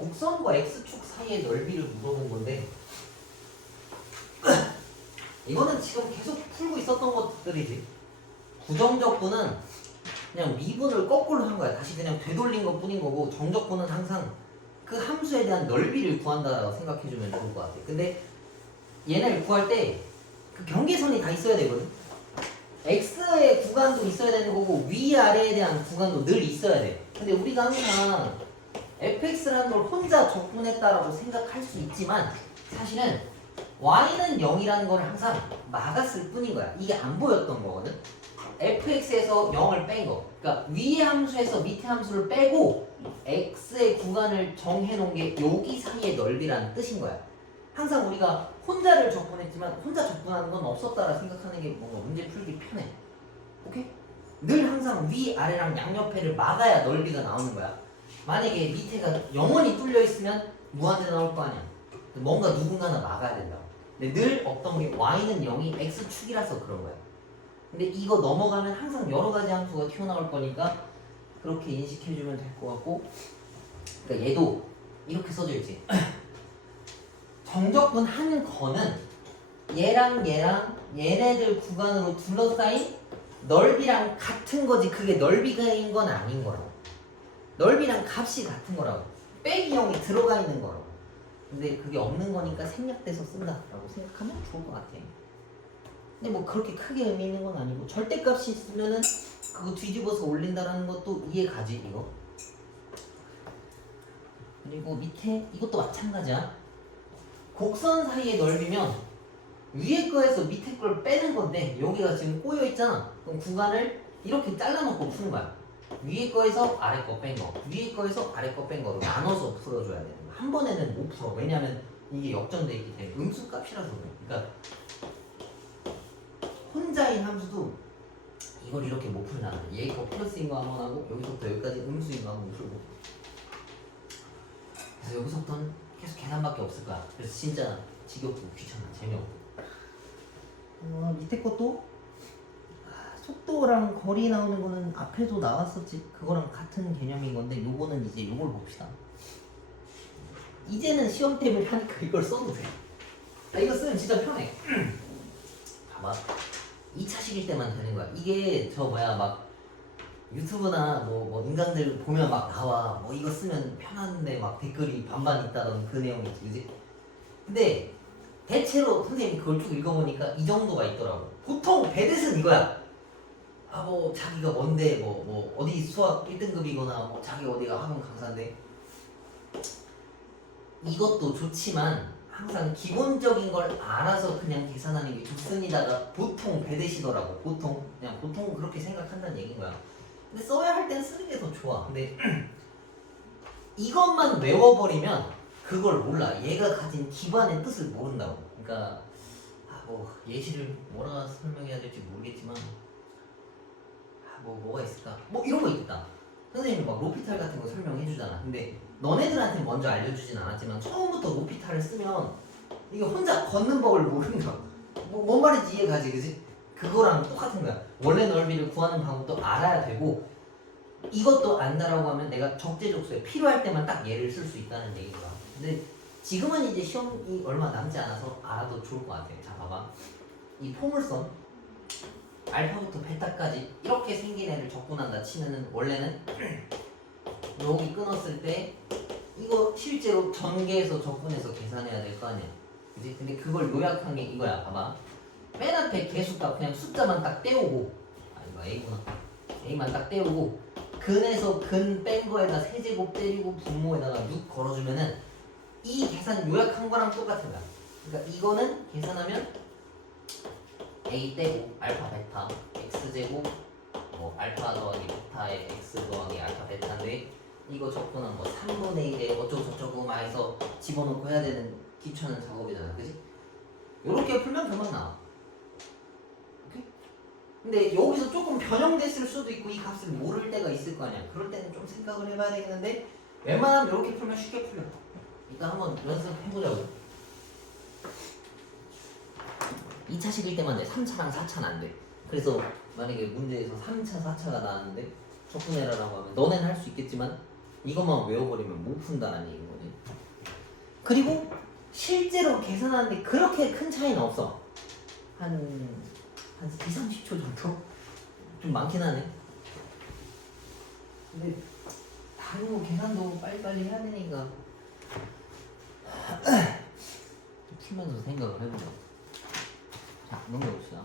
곡선과 x축 사이의 넓이를 물어본 건데 이거는 지금 계속 풀고 있었던 것들이지. 부정적분은 그냥 미분을 거꾸로 한 거야. 다시 그냥 되돌린 것 뿐인 거고, 정적분은 항상 그 함수에 대한 넓이를 구한다라고 생각해주면 좋을 것 같아. 근데 얘네를 구할 때 그 경계선이 다 있어야 되거든. x의 구간도 있어야 되는 거고 위아래에 대한 구간도 늘 있어야 돼. 근데 우리가 항상 fx라는 걸 혼자 적분했다라고 생각할 수 있지만 사실은 y는 0이라는 걸 항상 막았을 뿐인 거야. 이게 안 보였던 거거든. fx에서 0을 뺀 거. 그러니까 위의 함수에서 밑의 함수를 빼고 x의 구간을 정해 놓은 게 여기 사이의 넓이라는 뜻인 거야. 항상 우리가 혼자를 적분했지만 혼자 적분하는 건 없었다라 생각하는 게 뭔가 문제 풀기 편해. 오케이? 늘 항상 위, 아래랑 양옆에를 막아야 넓이가 나오는 거야. 만약에 밑에가 영원히 뚫려 있으면 무한대 나올 거 아니야. 뭔가 누군가는 막아야 된다고. 근데 늘 없던 게 y는 0이 x축이라서 그런 거야. 근데 이거 넘어가면 항상 여러 가지 함수가 튀어나올 거니까 그렇게 인식해주면 될 것 같고, 그러니까 얘도 이렇게 써져 있지. 정적분 한 거는 얘랑 얘네들 구간으로 둘러싸인 넓이랑 같은 거지, 그게 넓이가인 건 아닌 거라고. 넓이랑 값이 같은 거라고. 빼기 0이 들어가 있는 거라고. 근데 그게 없는 거니까 생략돼서 쓴다라고 생각하면 좋을 것 같아. 근데 뭐 그렇게 크게 의미 있는 건 아니고, 절대값이 있으면은 그거 뒤집어서 올린다라는 것도 이해 가지, 이거. 그리고 밑에 이것도 마찬가지야. 곡선 사이의 넓이면 위에 거에서 밑에 걸 빼는 건데 여기가 지금 꼬여 있잖아. 그럼 구간을 이렇게 잘라놓고 푸는 거야. 위에 거에서 아래 거 뺀 거, 위에 거에서 아래 거 뺀 거로 나눠서 풀어줘야 되는 거야. 한 번에는 못 풀어. 왜냐면 이게 역전돼 있기 때문에. 음수값이라서 그래. 그러니까 혼자인 함수도 이걸 이렇게 못 풀잖아. 얘 거 플러스인 거 한번 하고 여기서부터 여기까지 음수인 거 한번 풀고. 그래서 여기서부터는 계속 계산밖에 없을 거야. 그래서 진짜 지겹고 귀찮아, 재미없고. 밑에 것도 속도랑 거리 나오는 거는 앞에도 나왔었지. 그거랑 같은 개념인 건데 요거는 이제 요걸 봅시다. 이제는 시험 때문에 하니까 이걸 써도 돼. 이거 쓰면 진짜 편해. 봐봐. 2차식일 때만 되는 거야. 이게 저 뭐야 막 유튜브나 뭐 인간들 보면 막 나와. 뭐 이거 쓰면 편한데 막 댓글이 반반 있다던 그 내용이지, 그지? 근데 대체로 선생님이 그걸 쭉 읽어보니까 이 정도가 있더라고. 보통 배댓은 이거야. 뭐 자기가 뭔데 뭐 어디 수학 1등급이거나 뭐 자기 어디가 학원 강사인데, 이것도 좋지만 항상 기본적인 걸 알아서 그냥 계산하는 게 좋습니다가 보통 배댓이더라고. 보통 그렇게 생각한다는 얘기인 거야. 근데 써야 할 땐 쓰는 게 더 좋아. 근데 이것만 외워버리면 그걸 몰라. 얘가 가진 기반의 뜻을 모른다고. 그러니까 뭐 예시를 뭐라 설명해야 될지 모르겠지만 뭐가 있을까? 뭐 이런 거 있다. 선생님이 막 로피탈 같은 거 설명해 주잖아. 근데 너네들한테 먼저 알려주진 않았지만 처음부터 로피탈을 쓰면 이게 혼자 걷는 법을 모른다. 뭔 말인지 이해가지, 그지? 그거랑 똑같은 거야. 원래 넓이를 구하는 방법도 알아야 되고, 이것도 안다라고 하면 내가 적재적소에 필요할 때만 딱 얘를 쓸 수 있다는 얘기인 거야. 근데 지금은 이제 시험이 얼마 남지 않아서 알아도 좋을 것 같아. 자, 봐봐. 이 포물선 알파부터 베타까지 이렇게 생긴 애를 적분한다 치면은 원래는 여기 끊었을 때 이거 실제로 전개해서 적분해서 계산해야 될 거 아니야, 그지? 근데 그걸 요약한 게 이거야. 봐봐. 맨 앞에 개수값 그냥 숫자만 딱 떼우고, 이거 A구나. A만 딱 떼우고 근에서 근 뺀 거에다 세제곱 때리고 분모에다가 6 걸어주면은 이 계산 요약한 거랑 똑같은 거야. 그러니까 이거는 계산하면 A 떼고 알파 베타 x제곱 뭐 알파 더하기 베타의 x 더하기 알파 베타인데, 이거 적분은 뭐 3분의 1에 어쩌고저쩌고 막 해서 집어넣고 해야 되는 귀찮은 작업이잖아, 그지? 요렇게 풀면 금방 나와. 오케이? 근데 여기서 조금 변형됐을 수도 있고 이 값을 모를 때가 있을 거 아니야. 그럴 때는 좀 생각을 해봐야 되겠는데 웬만하면 이렇게 풀면 쉽게 풀려. 일단 한번 연습해보자고. 2차식일 때만 돼. 3차랑 4차는 안 돼. 그래서 만약에 문제에서 3차, 4차가 나왔는데 적분해라라고 하면 너네는 할 수 있겠지만 이것만 외워버리면 못 푼다는 얘기인 거지. 그리고 실제로 계산하는데 그렇게 큰 차이는 없어. 한 2, 30초 정도? 좀 많긴 하네. 근데 다른 계산도 빨리빨리 해야 되니까 풀면서 생각을 해보자. 자, 넘겨봅시다.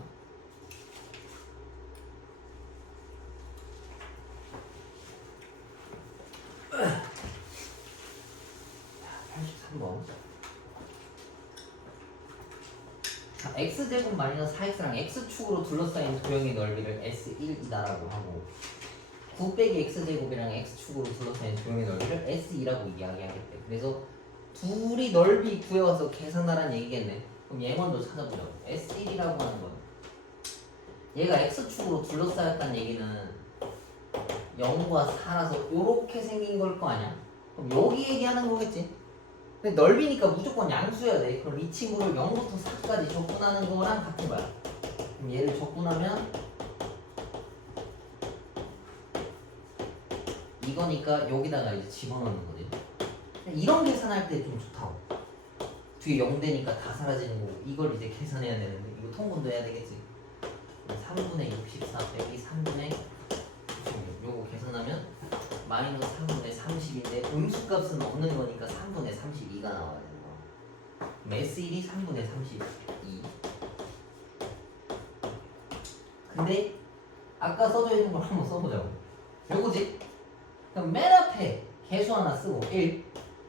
자, 83번. 자, x제곱 마이너스 4x랑 x축으로 둘러싸인 도형의 넓이를 S1이다라고 하고 9 빼기 x제곱이랑 x축으로 둘러싸인 도형의 넓이를 S2라고 이야기하겠대. 그래서 둘이 넓이 구해와서 계산하라는 얘기겠네. 그럼 얘 먼저 찾아보자고. S1이라고 하는 건 얘가 x축으로 둘러싸였다는 얘기는 0과 4라서 요렇게 생긴 걸 거 아니야? 그럼 여기 얘기하는 거겠지? 근데 넓이니까 무조건 양수여야 돼. 그럼 이 친구를 0부터 4까지 적분하는 거랑 같은 거야. 그럼 얘를 적분하면 이거니까 여기다가 이제 집어넣는 거지. 이런 계산할 때 좀 좋다고. 뒤에 0 되니까 다 사라지는 거고 이걸 이제 계산해야 되는데 이거 통분도 해야 되겠지. 3분의 64 빼기 3분의 96 요거 계산하면 마이너스 3분의 30인데 음수값은 없는 거니까 3분의 32가 나와야 되는 거야. 그럼 S1이 3분의 32. 근데 아까 써져 있는 걸 한번 써보자고. 요거지? 그럼 맨 앞에 개수 하나 쓰고 1.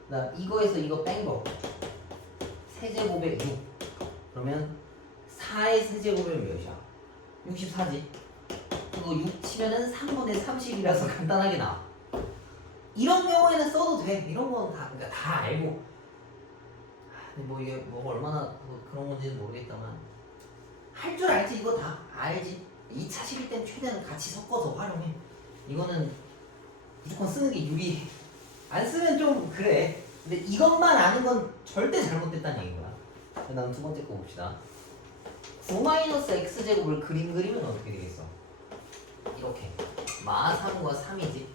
그다음 이거에서 이거 뺀 거. 세제곱에 6. 그러면 4의 세제곱이면 몇이야? 64지. 그거 6 치면은 3분의 30이라서 간단하게 나와. 이런 경우에는 써도 돼. 이런 건 다, 그러니까 다 알고. 근데 뭐 이게 뭐 얼마나 그런 건지는 모르겠다만 할 줄 알지. 이거 다 알지. 2차 시기 때는 최대한 같이 섞어서 활용해. 이거는 무조건 쓰는 게 유리해. 안 쓰면 좀 그래. 근데 이것만 아는 건 절대 잘못됐다는 얘기인 거야. 그 다음 두 번째 거 봅시다. 9-x제곱을 그리면 어떻게 되겠어? 이렇게 마3과 3이지.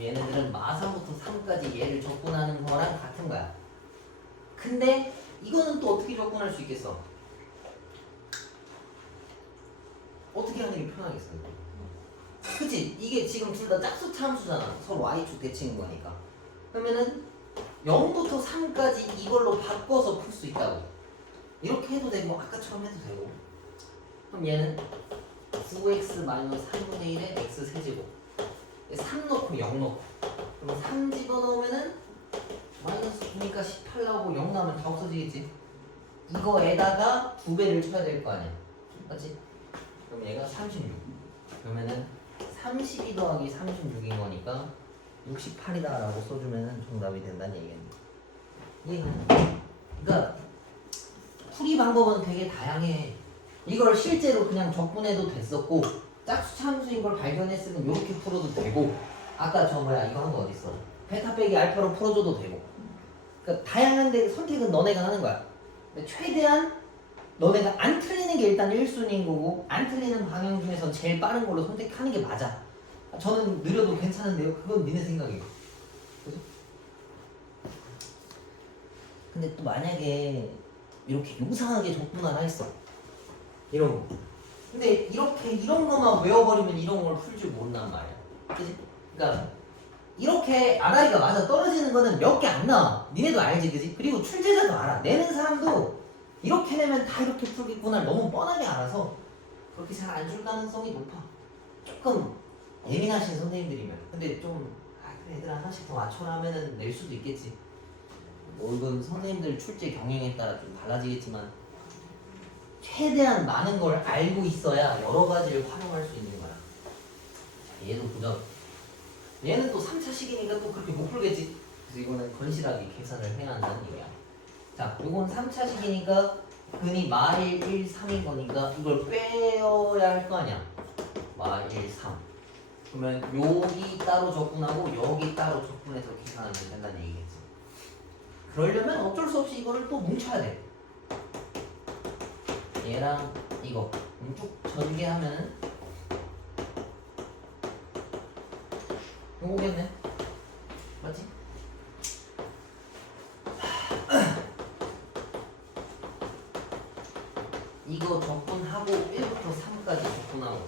얘네들은 마3부터 3까지 얘를 적분하는 거랑 같은 거야. 근데 이거는 또 어떻게 적분할 수 있겠어? 어떻게 하는 게 편하겠어? 그치? 이게 지금 둘 다 짝수차 함수잖아. 서로 y축 대칭인 거니까. 그러면은 0부터 3까지 이걸로 바꿔서 풀 수 있다고. 이렇게 해도 되고 아까처럼 해도 되고. 그럼 얘는 9x-3분의 1의 x 세제곱 3 넣고 0 넣고 그럼 3 집어넣으면은 마이너스 9니까 18 나오고 0 나오면 다 없어지겠지. 이거에다가 2배를 쳐야 될 거 아니야. 맞지? 그럼 얘가 36. 그러면은 32 더하기 36인 거니까 68이다 라고 써주면은 정답이 된다는 얘기겠네. 이해가냐? 그러니까 풀이 방법은 되게 다양해. 이걸 실제로 그냥 적분해도 됐었고 짝수차 함수인 걸 발견했으면 이렇게 풀어도 되고 아까 저 이거 한 거 어딨어? 베타 빼기 알파로 풀어줘도 되고. 그러니까 다양한데 선택은 너네가 하는 거야. 근데 최대한 너네가 안 틀리는 게 일단 1순위인 거고 안 틀리는 방향 중에서 제일 빠른 걸로 선택하는 게 맞아. 저는 느려도 괜찮은데요. 그건 니네 생각이에요. 그죠? 근데 또 만약에 이렇게 요상하게 적분하라 했어. 이런 거. 근데 이렇게 이런 것만 외워버리면 이런 걸 풀 줄 모른단 말이야. 그치? 그러니까 이렇게 아다리가 맞아 떨어지는 거는 몇 개 안 나와. 니네도 알지, 그지? 그리고 출제자도 알아. 내는 사람도 이렇게 내면 다 이렇게 풀겠구나 너무 뻔하게 알아서 그렇게 잘 안 줄 가능성이 높아. 조금 예민하신 선생님들이면. 근데 좀 그래, 애들 하나씩 더 맞춰라 하면은 낼 수도 있겠지. 뭐 이건 선생님들 출제 경향에 따라 좀 달라지겠지만 최대한 많은 걸 알고 있어야 여러 가지를 활용할 수 있는 거야. 자, 얘도 보자. 얘는 또 3차 시기니까 또 그렇게 못 풀겠지. 그래서 이거는 건실하게 계산을 해야 한다는 얘기야. 자, 요건 3차 시기니까 근이 마1, 1, 3인 거니까 이걸 빼어야 할 거 아니야. 마1, 3. 그러면 여기 따로 적분하고 여기 따로 적분해서 계산하면 된다는 얘기겠지. 그러려면 어쩔 수 없이 이거를 또 뭉쳐야 돼. 얘랑 이거 쭉 전개하면은 요거겠네. 맞지? 이거 적분하고 1부터 3까지 적분하고.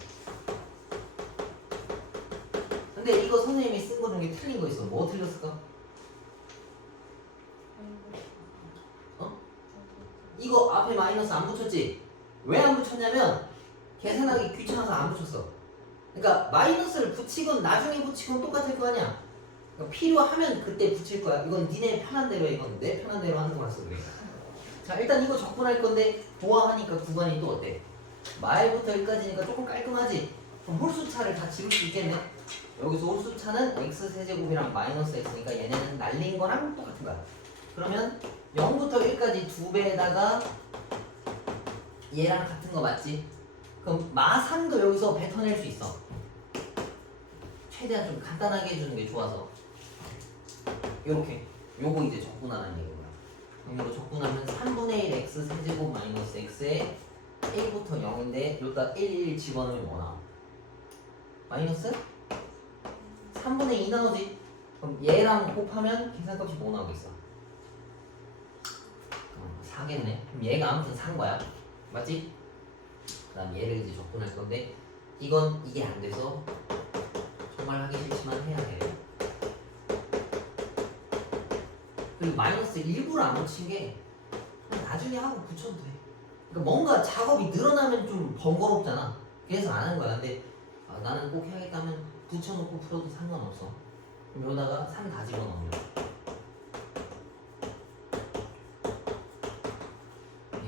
근데 이거 선생님이 쓴 거 중에 틀린 거 있어. 뭐 틀렸을까? 어? 이거 앞에 마이너스 안 붙였지? 왜 안 붙였냐면 계산하기 귀찮아서 안 붙였어. 그러니까 마이너스를 붙이건 나중에 붙이건 똑같을 거 아니야. 그러니까 필요하면 그때 붙일 거야. 이건 니네 편한 대로 해. 이건 내 편한 대로 하는 거라서 그래. 자, 일단 이거 적분할 건데 보아하니까 구간이 또 어때? 말부터 여기까지니까 조금 깔끔하지? 그럼 홀수차를 다 지울 수 있겠네? 여기서 홀수차는 x세제곱이랑 마이너스 x니까 얘네는 날린 거랑 똑같은 거야. 그러면 0부터 1까지 2배에다가 얘랑 같은 거 맞지? 그럼 마3도 여기서 뱉어낼 수 있어. 최대한 좀 간단하게 해주는 게 좋아서. 요렇게. 요거 이제 적분하라는 얘기야. 이거 적분하면 3분의 1 x 세제곱 마이너스 x에 1부터 0인데 여기다 1 집어넣으면 뭐 나와? 마이너스 3분의 2 나오지? 그럼 얘랑 곱하면 계산값이 뭐 나오겠어? 4겠네. 그럼 얘가 아무튼 4인 거야. 맞지? 그 다음 얘를 이제 적분할 건데 이건 이게 안 돼서 정말 하기 싫지만 해야 돼. 그리고 마이너스 일부러 안 붙인 게 나중에 하고 붙여도 돼. 그러니까 뭔가 작업이 늘어나면 좀 번거롭잖아. 그래서 안 하는 거야. 근데 나는 꼭 해야겠다면 붙여놓고 풀어도 상관없어. 그럼 여기다가 3 다 집어넣으면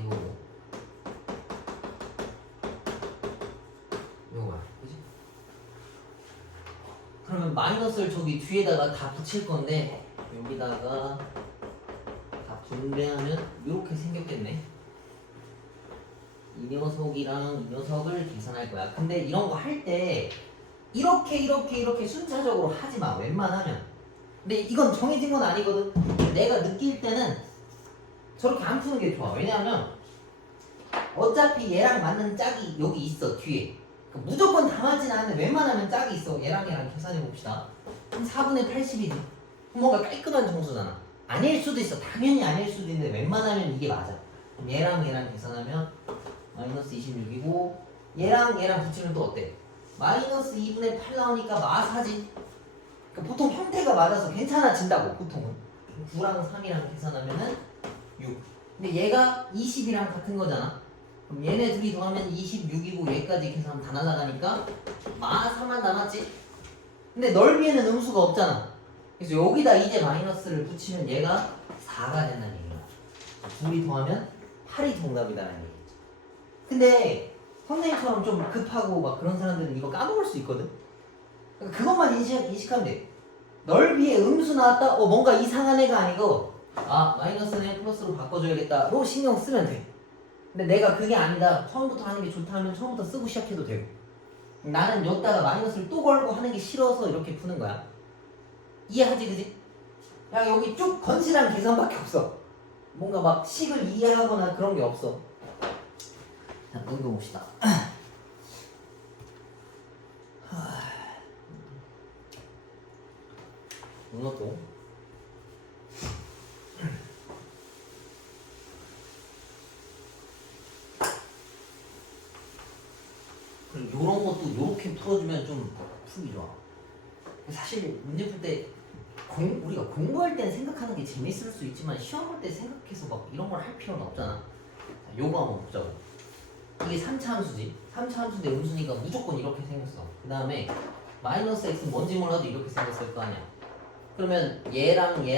이거고 이거야. 그지? 그러면 마이너스를 저기 뒤에다가 다 붙일 건데 여기다가 다 분배하면 이렇게 생겼겠네. 이 녀석이랑 이 녀석을 계산할 거야. 근데 이런 거 할 때 이렇게 순차적으로 하지 마. 웬만하면. 근데 이건 정해진 건 아니거든. 내가 느낄 때는 저렇게 안 푸는 게 좋아. 왜냐하면 어차피 얘랑 맞는 짝이 여기 있어. 뒤에. 그러니까 무조건 다 맞진 않는데 웬만하면 짝이 있어. 얘랑 계산해 봅시다. 한 4분의 80이지. 뭔가 깔끔한 정수잖아. 아닐 수도 있어. 당연히 아닐 수도 있는데 웬만하면 이게 맞아. 그럼 얘랑 계산하면 마이너스 26이고 얘랑 붙이면 또 어때? 마이너스 2분의 8 나오니까 마사지. 그러니까 보통 형태가 맞아서 괜찮아진다고 보통은. 9랑 3이랑 계산하면은 6. 근데 얘가 20이랑 같은 거잖아. 그럼 얘네 둘이 더하면 26이고 얘까지 계산하면 다 날아가니까 마4만 남았지. 근데 넓이에는 음수가 없잖아. 그래서 여기다 이제 마이너스를 붙이면 얘가 4가 된다는 얘기야. 둘이 더하면 8이 정답이다라는 얘기지. 근데 선생님처럼 좀 급하고 막 그런 사람들은 이거 까먹을 수 있거든. 그러니까 그것만 인식하면 돼. 넓이에 음수 나왔다? 뭔가 이상한 애가 아니고 마이너스는 플러스로 바꿔줘야겠다로 신경 쓰면 돼. 근데 내가 그게 아니다. 처음부터 하는 게 좋다 하면 처음부터 쓰고 시작해도 되고. 나는 여기다가 마이너스를 또 걸고 하는 게 싫어서 이렇게 푸는 거야. 이해하지, 그지? 야, 여기 쭉 건실한 계산밖에 없어. 뭔가 막 식을 이해하거나 그런 게 없어. 자, 넘겨봅시다. 이것도 그리고 요런 것도 요렇게 풀어주면 좀 풀기 좋아. 사실 문제 풀 때 우리가 공부할 땐 생각하는 게 재밌을 수 있지만 시험 볼 때 생각해서 막 이런 걸 할 필요는 없잖아. 자, 요거 한번 보자고. 이게 3차 함수지. 3차 함수인데 음수니까 무조건 이렇게 생겼어. 그 다음에 마이너스 x는 뭔지 몰라도 이렇게 생겼을 거 아니야. 그러면 얘랑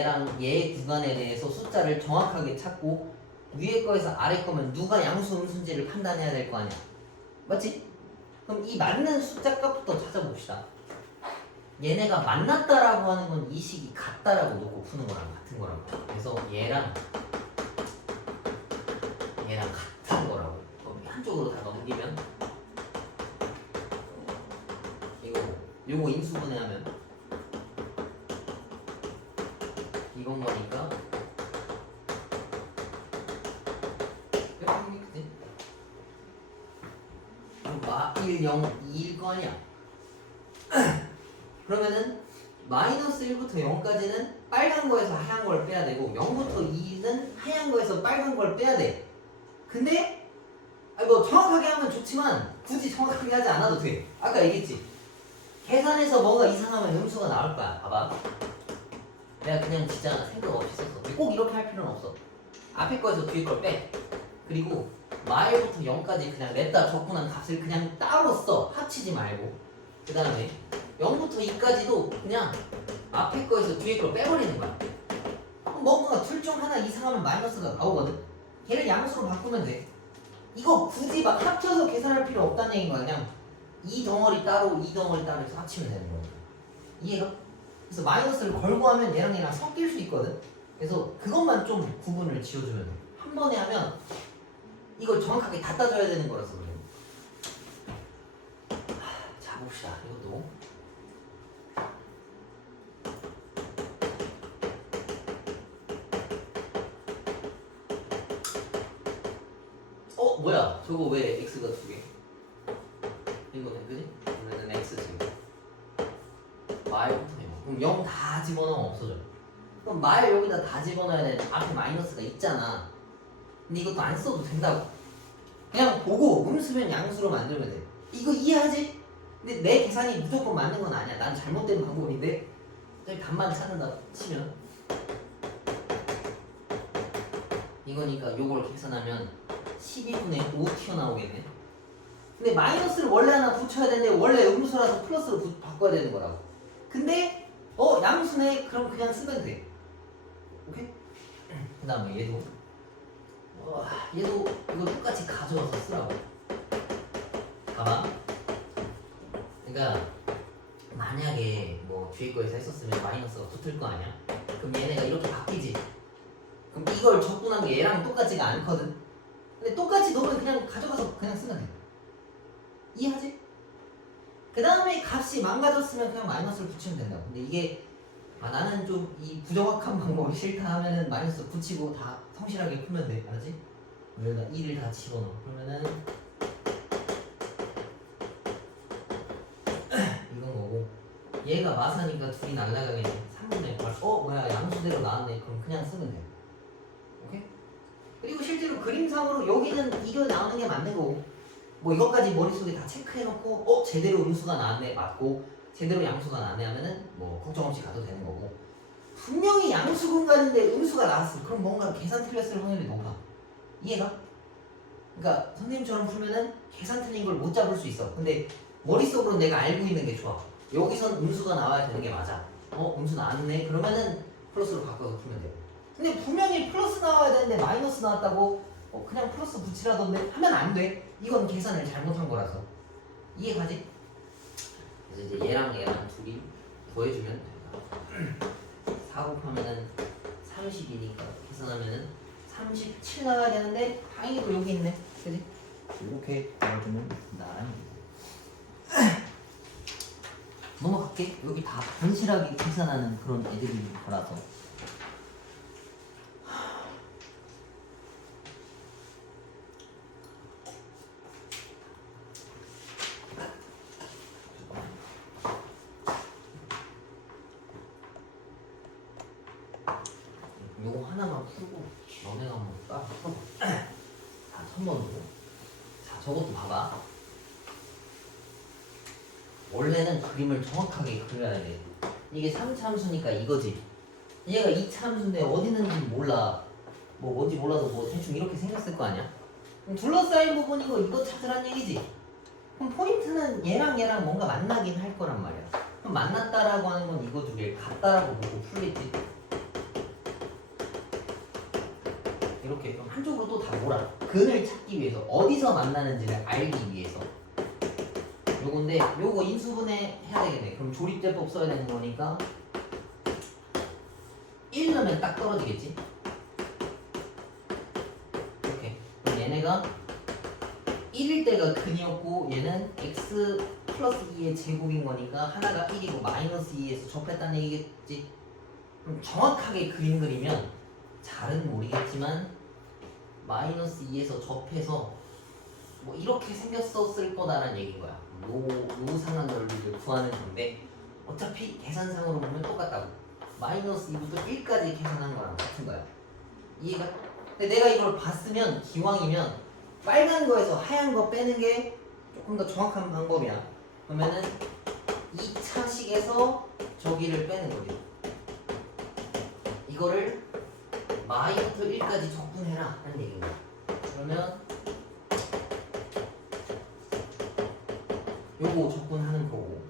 얘 구간에 대해서 숫자를 정확하게 찾고 위에 거에서 아래 거면 누가 양수 음수인지를 판단해야 될 거 아니야. 맞지? 그럼 이 맞는 숫자 값부터 찾아봅시다. 얘네가 만났다라고 하는 건 이 식이 같다라고 놓고 푸는 거랑 같은 거라고. 그래서 얘랑 같은 거라고. 한쪽으로 다 넘기면 요거 인수분해하면 이건 거니까 이렇게 생겼지? 마 1, 0, 2일 거 아니야. 그러면은 마이너스 1부터 0까지는 빨간 거에서 하얀 걸 빼야 되고 0부터 2는 하얀 거에서 빨간 걸 빼야 돼. 근데 뭐 정확하게 하면 좋지만 굳이 정확하게 하지 않아도 돼. 아까 얘기했지. 계산해서 뭐가 이상하면 음수가 나올 거야. 봐봐. 내가 그냥 진짜 생각 없이 썼어. 꼭 이렇게 할 필요는 없어. 앞에 거에서 뒤에 걸 빼. 그리고 마일부터 0까지 그냥 냈다 적분한 값을 그냥 따로 써. 합치지 말고. 그 다음에 0부터 2까지도 그냥 앞에 거에서 뒤에 걸 빼버리는 거야. 뭔가 둘 중 하나 이상하면 마이너스가 나오거든. 걔를 양수로 바꾸면 돼. 이거 굳이 막 합쳐서 계산할 필요 없다는 얘기인 거야. 그냥 이 덩어리 따로 이 덩어리 따로 해서 합치면 되는 거야. 이해가? 그래서 마이너스를 걸고 하면 얘랑 얘랑 섞일 수 있거든. 그래서 그것만 좀 구분을 지어주면 돼. 한 번에 하면 이걸 정확하게 다 따져야 되는 거라서 그래. 자 봅시다. 이것도 뭐야? 저거 왜 x가 2개? 이거네, 그지? 그러면 x제곱 마일부터 0. 그럼 0 다 집어넣으면 없어져. 그럼 마일 여기다 다 집어넣어야 되는 앞에 마이너스가 있잖아. 근데 이것도 안 써도 된다고. 그냥 보고 음수면 양수로 만들면 돼. 이거 이해하지? 근데 내 계산이 무조건 맞는 건 아니야. 난 잘못된 방법인데 저기 답만 찾는다 치면 이거니까 요걸 계산하면 12분의 5 튀어나오겠네. 근데 마이너스를 원래 하나 붙여야 되는데 원래 음수라서 플러스로 바꿔야 되는 거라고. 근데 양수네. 그럼 그냥 쓰면 돼. 오케이? 그 다음에 얘도 이거 똑같이 가져와서 쓰라고. 봐봐. 그러니까 만약에 뭐 뒤에 거에서 했었으면 마이너스가 붙을 거 아니야? 그럼 얘네가 이렇게 바뀌지. 그럼 이걸 적분한 게 얘랑 똑같지가 않거든. 근데 똑같이 넣으면 그냥 가져가서 그냥 쓰면 돼. 이해하지? 그 다음에 값이 망가졌으면 그냥 마이너스를 붙이면 된다고. 근데 이게 나는 좀 이 부정확한 방법이 싫다 하면은 마이너스 붙이고 다 성실하게 풀면 돼. 알았지? 여기다 2를 다 집어넣어. 그러면은 이건 거고 얘가 마사니까 둘이 날라가겠네. 3분의 8. 뭐야 양수대로 나왔네. 그럼 그냥 쓰면 돼. 오케이? 그리고 실제로 그림상으로 여기는 이거 나오는 게 맞는 거고 뭐 이것까지 머릿속에 다 체크해놓고 제대로 음수가 나왔네 맞고 제대로 양수가 나왔네 하면은 뭐 걱정 없이 가도 되는 거고 분명히 양수 공간인데 음수가 나왔어. 그럼 뭔가 계산 틀렸을 확률이 높아. 이해가? 그러니까 선생님처럼 풀면은 계산 틀린 걸 못 잡을 수 있어. 근데 머릿속으로 내가 알고 있는 게 좋아. 여기선 음수가 나와야 되는 게 맞아. 음수 나왔네? 그러면은 플러스로 바꿔서 풀면 돼. 근데 분명히 플러스 나와야 되는데 마이너스 나왔다고 그냥 플러스 붙이라던데 하면 안 돼. 이건 계산을 잘못한 거라서. 이해가지? 그래서 이제 얘랑 둘이 더해주면 된다. 4 곱하면은 30이니까 계산하면은 37 나와야 되는데 다행히도 여기 있네. 그지? 이렇게 넣어주면 된다. 넘어갈게. 여기 다 건실하게 계산하는 그런 애들이 거라서. 요거 하나만 풀고 너네가 한번 딱 풀어봐. 자, 1000번으로. 자, 저것도 봐봐. 원래는 그림을 정확하게 그려야 돼. 이게 3차 함수니까 이거지. 얘가 2차 함수인데 어디 있는지 몰라. 뭐 뭔지 몰라도 뭐 대충 이렇게 생겼을 거 아니야? 그럼 둘러싸인 부분이고 이거 찾으란 얘기지. 그럼 포인트는 얘랑 뭔가 만나긴 할 거란 말이야. 그럼 만났다라고 하는 건 이거 두 개를 같다라고 보고 풀겠지. 이렇게 그럼 한쪽으로 또 다 몰아. 근을 찾기 위해서 어디서 만나는지를 알기 위해서. 요건데 요거 인수분해 해야 되겠네. 그럼 조립제법 써야 되는 거니까 1 넣으면 딱 떨어지겠지. 이렇게. 그럼 얘네가 1일 때가 근이었고 얘는 x 플러스 2의 제곱인 거니까 하나가 1이고 마이너스 2에서 접했다는 얘기겠지. 그럼 정확하게 그림 그리면 잘은 모르겠지만 마이너스 2에서 접해서 뭐 이렇게 생겼었을 거다라는 얘기인 거야. 노상한 넓이를 구하는 건데 어차피 계산상으로 보면 똑같다고. 마이너스 2부터 1까지 계산한 거랑 같은 거야. 이해가? 근데 내가 이걸 봤으면 기왕이면 빨간 거에서 하얀 거 빼는 게 조금 더 정확한 방법이야. 그러면은 2차식에서 저기를 빼는 거지. 이거를 마이부터 1까지 적분해라 하는 얘기인 거야. 그러면 요거 적분하는 거고,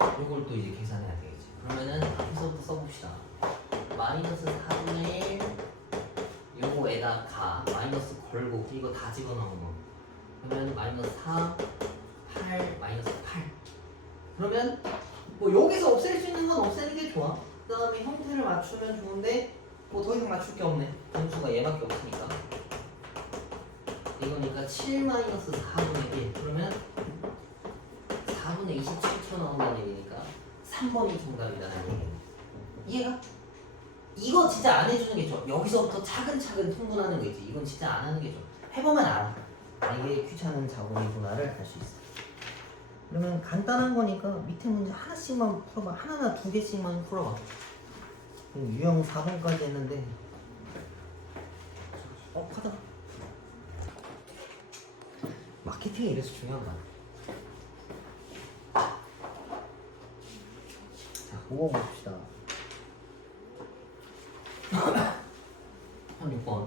요걸 또 이제 계산해야 되겠지. 그러면은 앞에서부터 써봅시다. 마이너스 4분의 1 요거에다가 마이너스 걸고 이거 다 집어넣은 거. 그러면 마이너스 4, 8, 마이너스 8. 그러면 뭐 여기서 없앨 수 있는 건 없애는 게 좋아. 그 다음에 형태를 맞추면 좋은데 뭐 더 이상 맞출 게 없네. 변수가 얘밖에 없으니까. 이거니까 7 마이너스 4분의 1. 그러면 4분의 27초 나온다는 얘기니까 3번이 정답이라는 얘기네. 이해가? 이거 진짜 안 해주는 게 좋아. 여기서부터 차근차근 통분하는 거 있지. 이건 진짜 안 하는 게 좋아. 해보면 알아. 아, 이게 귀찮은 작업이구나를 알 수 있어. 그러면 간단한 거니까 밑에 문제 하나씩만 풀어봐. 하나나 두 개씩만 풀어봐. 유형 4번까지 했는데 하다. 마케팅이 이래서 중요한 거야. 자, 5번 봅시다. 한 6번.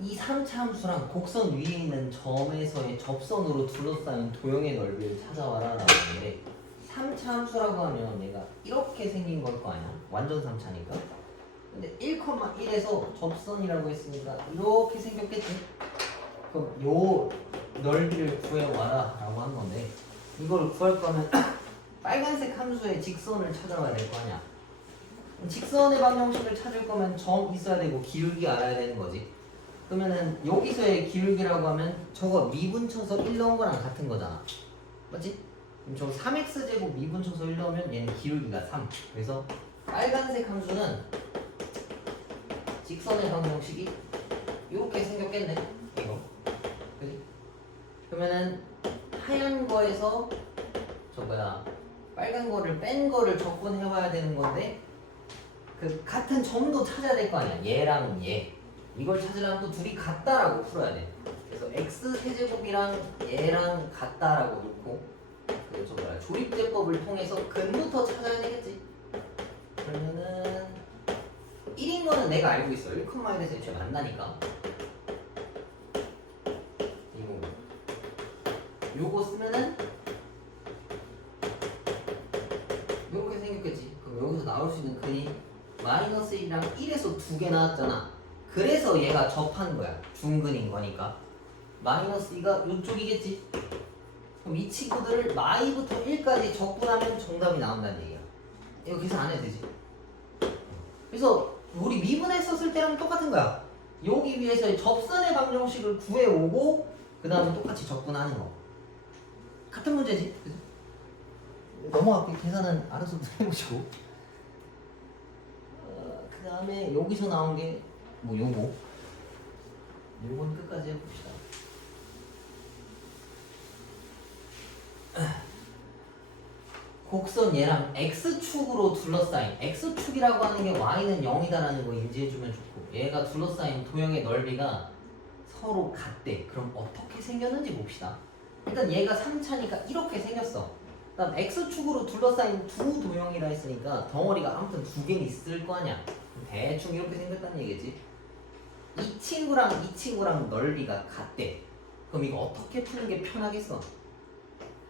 이 3차 함수랑 곡선 위에 있는 점에서의 접선으로 둘러싸인 도형의 넓이를 찾아와라 라고 하는데, 3차 함수라고 하면 얘가 이렇게 생긴 걸 거 아니야? 완전 3차니까. 근데 1,1에서 접선이라고 했으니까 이렇게 생겼겠지? 그럼 요 넓이를 구해와라 라고 한 건데, 이걸 구할 거면 빨간색 함수의 직선을 찾아와야 될 거 아니야? 직선의 방정식을 찾을 거면 점 있어야 되고 기울기 알아야 되는 거지. 그러면은 여기서의 기울기라고 하면 저거 미분쳐서 1 넣은 거랑 같은 거잖아. 맞지? 그럼 저 3x제곱 미분쳐서 1 넣으면 얘는 기울기가 3. 그래서 빨간색 함수는 직선의 방정식이 이렇게 생겼겠네. 이거. 그지? 그러면은 하얀 거에서 저 뭐야 빨간 거를 뺀 거를 적분해 와야 되는 건데, 그 같은 점도 찾아야 될 거 아니야. 얘랑 얘. 이걸 찾으려면 또 둘이 같다라고 풀어야 돼. 그래서 x 세제곱이랑 얘랑 같다라고 놓고, 그리고 저 뭐야 조립제법을 통해서 근부터 찾아야 되겠지. 그러면은 1인 거는 내가 알고 있어. 1,1에서 애초에 만나니까. 요거 쓰면은 요렇게 생겼겠지. 그럼 여기서 나올 수 있는 근이 마이너스 1이랑 1에서 2개 나왔잖아. 그래서 얘가 접한 거야. 중근인 거니까. 마이너스 2가 이쪽이겠지. 그럼 이 친구들을 마이부터 1까지 적분하면 정답이 나온다는 얘기야. 이거 계산 안 해도 되지. 그래서 우리 미분했었을 때랑 똑같은 거야. 여기 위해서 접선의 방정식을 구해오고 그 다음에 똑같이 적분하는 거. 같은 문제지. 그죠? 넘어갈게. 계산은 알아서 해보시고. 그 다음에 여기서 나온 게 뭐 요거. 요건 끝까지 해봅시다. 곡선 얘랑 x축으로 둘러싸인, x축이라고 하는 게 y는 0이다라는 거 인지해주면 좋고, 얘가 둘러싸인 도형의 넓이가 서로 같대. 그럼 어떻게 생겼는지 봅시다. 일단 얘가 3차니까 이렇게 생겼어. 그다음 x축으로 둘러싸인 두 도형이라 했으니까 덩어리가 아무튼 두 개는 있을 거 아니야. 대충 이렇게 생겼다는 얘기지. 이 친구랑 넓이가 같대. 그럼 이거 어떻게 푸는 게 편하겠어?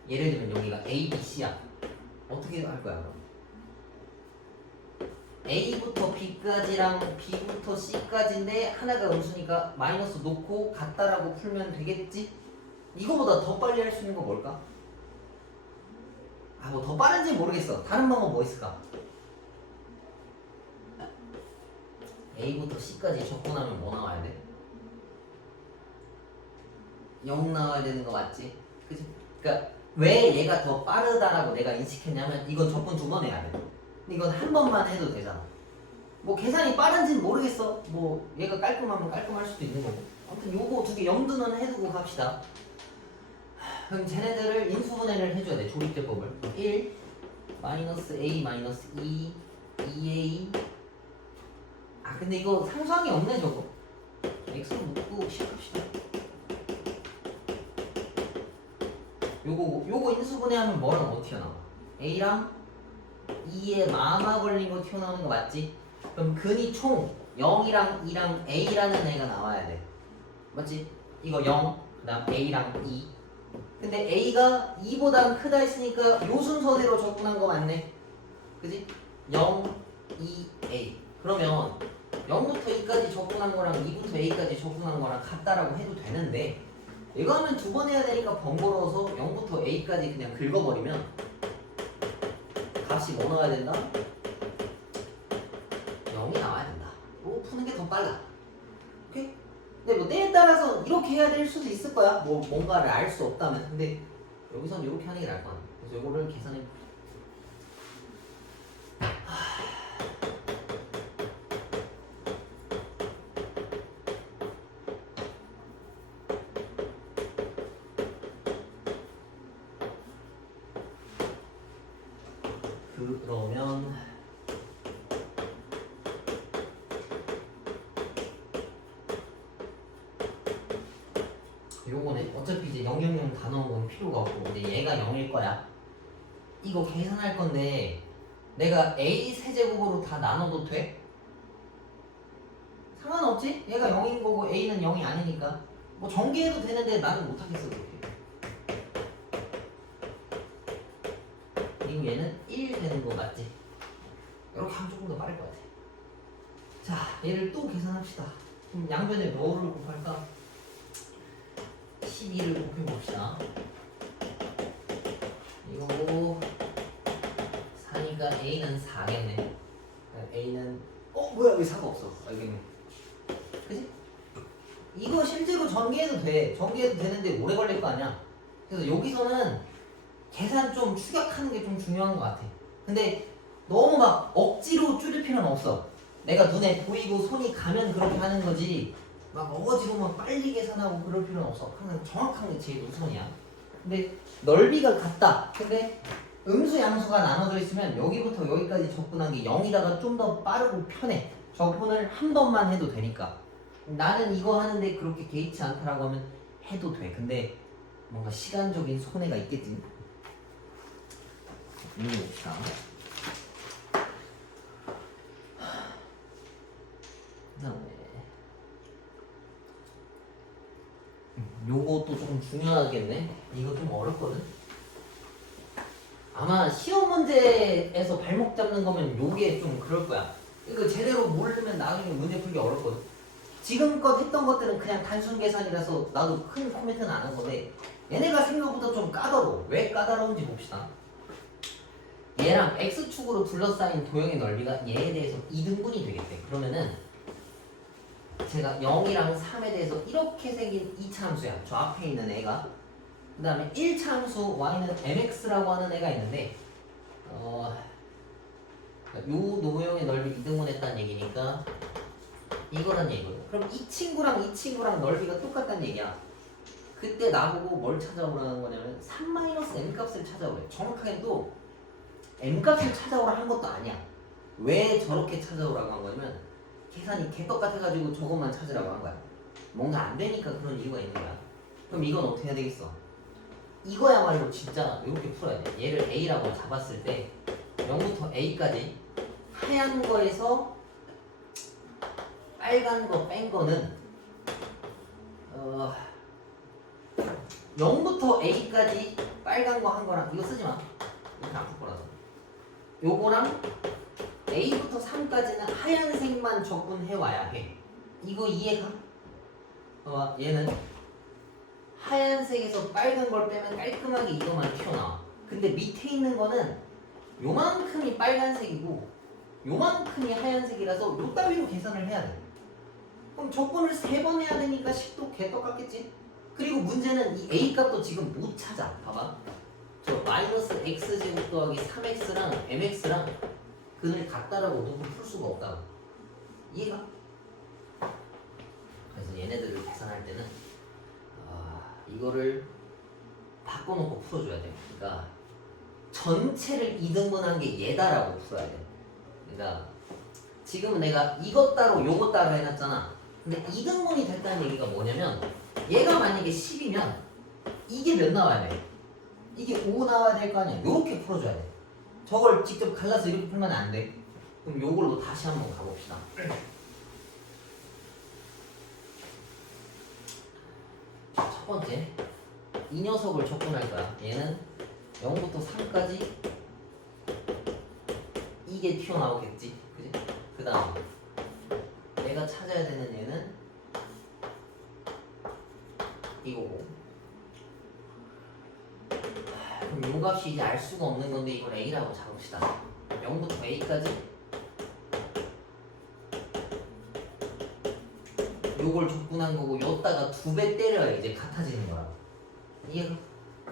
예를 들면 여기가 A, B, C야. 어떻게 할 거야 그럼? A부터 B까지랑 B부터 C까지인데 하나가 음수니까 마이너스 놓고 같다라고 풀면 되겠지? 이거보다 더 빨리 할 수 있는 거 뭘까? 아, 뭐 더 빠른지 모르겠어. 다른 방법 뭐 있을까? A부터 C까지 적분하면 뭐 나와야 돼? 0 나와야 되는 거 맞지? 그치? 그러니까 왜 얘가 더 빠르다라고 내가 인식했냐면 이건 적분 2번 해야 돼. 근데 이건 한 번만 해도 되잖아. 뭐 계산이 빠른지는 모르겠어. 뭐 얘가 깔끔하면 깔끔할 수도 있는 거고. 아무튼 요거 두 개 염두는 해두고 갑시다. 그럼 쟤네들을 인수분해를 해줘야 돼. 조립제법을. 1 마이너스 a 마이너스 2 2a. 아 근데 이거 상수항이 없네 저거. x로 묶고 시작합시다. 요거 인수분해하면 뭐랑 뭐 튀어나와? a랑 2에 마마 걸린 거 튀어나오는 거 맞지? 그럼 근이 총 0이랑 2랑 a라는 애가 나와야 돼. 맞지? 이거 0, 그 다음 a랑 2. 근데 a가 2보다 크다 했으니까 요 순서대로 접근한 거 맞네. 그지? 0, 2, a. 그러면 0부터 2까지 접근한 거랑 2부터 a까지 접근한 거랑 같다라고 해도 되는데 이거 하면 두 번 해야 되니까 번거로워서 0부터 a까지 그냥 긁어버리면 값이 뭐 나와야 된다? 0이 나와야 된다. 뭐 푸는 게 더 빨라. 오케이? 근데 뭐 때에 따라서 이렇게 해야 될 수도 있을 거야. 뭐 뭔가를 알 수 없다면. 근데 여기선 이렇게 하는 게 나을 거 아니야. 그래서 이거를 계산해. 그러면 요거는 어차피 이제 000 다 넣은 건 필요가 없고 근데 얘가 0일 거야. 이거 계산할 건데 내가 a 세제곱으로 다 나눠도 돼? 상관없지? 얘가 0인 거고 a는 0이 아니니까 뭐 전개해도 되는데 나는 못하겠어 그렇게. 그리고 얘는 1 되는 거 맞지? 이렇게 하면 조금 더 빠를 것 같아. 자, 얘를 또 계산합시다. 그럼 양변에 뭐를 곱할까? 12를 곱해봅시다. 이거 4니까 a는 4겠네. a는 뭐야 왜 4가 없어? 알겠네. 그치? 이거 실제로 전개해도 돼. 전개해도 되는데 오래 걸릴 거 아니야. 그래서 여기서는 계산 좀 추격하는 게 좀 중요한 것 같아. 근데 너무 막 억지로 줄일 필요는 없어. 내가 눈에 보이고 손이 가면 그렇게 하는 거지 막 어거지로 막 빨리 계산하고 그럴 필요는 없어. 항상 정확한 게 제일 우선이야. 근데 넓이가 같다. 근데 음수 양수가 나눠져 있으면 여기부터 여기까지 접근한 게 0이다가 좀 더 빠르고 편해. 접근을 한 번만 해도 되니까. 나는 이거 하는데 그렇게 개의치 않다라고 하면 해도 돼. 근데 뭔가 시간적인 손해가 있겠지. 봅시다. 요것도 좀 중요하겠네. 이거 좀 어렵거든. 아마 시험 문제에서 발목 잡는 거면 요게 좀 그럴 거야. 이거 제대로 모르면 나중에 문제 풀기 어렵거든. 지금껏 했던 것들은 그냥 단순 계산이라서 나도 큰 코멘트는 안 한 건데 얘네가 생각보다 좀 까다로워. 왜 까다로운지 봅시다. 얘랑 x축으로 둘러싸인 도형의 넓이가 얘에 대해서 2등분이 되겠대. 그러면은 제가 0이랑 3에 대해서 이렇게 생긴 2차함수야. 저 앞에 있는 애가. 그 다음에 1차함수 y는 mx라고 하는 애가 있는데 요 도형의 넓이 2등분 했다는 얘기니까 이거란 얘기거든. 그럼 이 친구랑 넓이가 똑같다는 얘기야. 그때 나보고 뭘 찾아오라는 거냐면 3-m 값을 찾아오래. 정확하게 또 m 값을 찾아오라 한 것도 아니야. 왜 저렇게 찾아오라고 한 거냐면 계산이 개떡같아가지고 저것만 찾으라고 한 거야. 뭔가 안 되니까 그런 이유가 있는 거야. 그럼 이건 어떻게 해야 되겠어? 이거야말로 진짜 이렇게 풀어야 돼. 얘를 a라고 잡았을 때 0부터 a까지 하얀 거에서 빨간 거 뺀 거는 0부터 a까지 빨간 거 한 거랑 이거 쓰지 마. 이렇게 안 풀 거라서. 요거랑 a부터 3까지는 하얀색만 접근해 와야 해. 이거 이해가? 얘는 하얀색에서 빨간 걸 빼면 깔끔하게 이거만 튀어나와. 근데 밑에 있는 거는 요만큼이 빨간색이고 요만큼이 하얀색이라서 요 따위로 계산을 해야 돼. 그럼 접근을 3번 해야 되니까 식도 개떡같겠지? 그리고 문제는 이 a 값도 지금 못 찾아. 봐봐. 저 마이너스 x제곱 더하기 3x랑 mx랑 근을 같다라고 누구 풀 수가 없다고. 이해가? 그래서 얘네들을 계산할 때는 이거를 바꿔놓고 풀어줘야 돼요. 그러니까 전체를 2등분한 게 얘다라고 풀어야 돼. 그러니까 지금은 내가 이것 따로 요것 따로 해놨잖아. 근데 2등분이 됐다는 얘기가 뭐냐면 얘가 만약에 10이면 이게 몇 나와야 돼? 이게 5 나와야 될 거 아니야. 요렇게 풀어줘야 돼. 저걸 직접 갈라서 이렇게 풀면 안 돼. 그럼 요걸로 다시 한번 가봅시다. 첫 번째, 이 녀석을 접근할 거야. 얘는 0부터 3까지 이게 튀어나오겠지. 그지? 그 다음에 내가 찾아야 되는 얘는 이거고. 그럼 요 값이 이제 알 수가 없는 건데 이걸 A라고 잡읍시다. 0부터 A까지 요걸 접근한 거고 요다가 2배 때려야 이제 같아지는 거야. 이해가?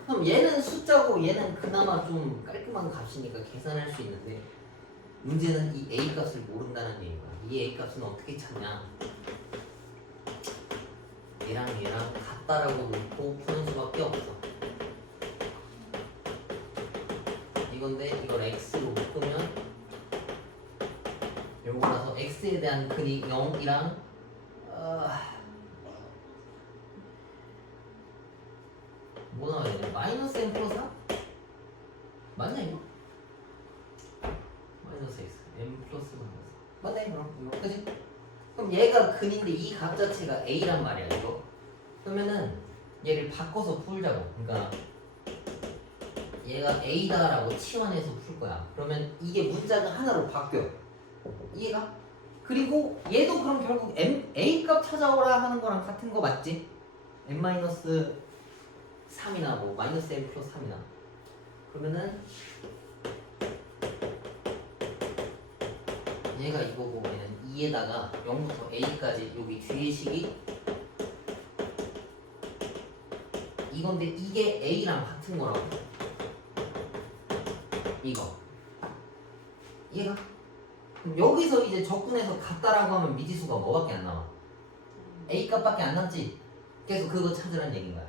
그럼 얘는 숫자고 얘는 그나마 좀 깔끔한 값이니까 계산할 수 있는데 문제는 이 A 값을 모른다는 얘기야. 이 A 값은 어떻게 찾냐? 얘랑 같다라고 놓고 푸는 수밖에 없어. 이건데 이걸 x로 묶으면 요거라서 x에 대한 근이 0이랑 뭐 나와야 되냐? 마이너스 m 플러스 4? 맞냐 이거? 마이너스 x m 플러스 마이너스 맞네 그럼 이거 그지? 그럼 얘가 근인데 이 값 자체가 a란 말이야 이거. 그러면은 얘를 바꿔서 풀자고. 그러니까 얘가 a다라고 치환해서 풀 거야. 그러면 이게 문자가 하나로 바뀌어. 이해가? 그리고 얘도 그럼 결국 a 값 찾아오라 하는 거랑 같은 거 맞지? n-3이나 뭐 마이너스 n 플러스 3이나 그러면은 얘가 이거고 얘는 2에다가 0부터 a까지 여기 뒤에 식이 이건데 이게 a랑 같은 거라고. 이거 이해가? 그럼 여기서 이제 접근해서 같다라고 하면 미지수가 뭐밖에 안 나와? A 값밖에 안 남지? 그래서 그거 찾으라는 얘기인 거야.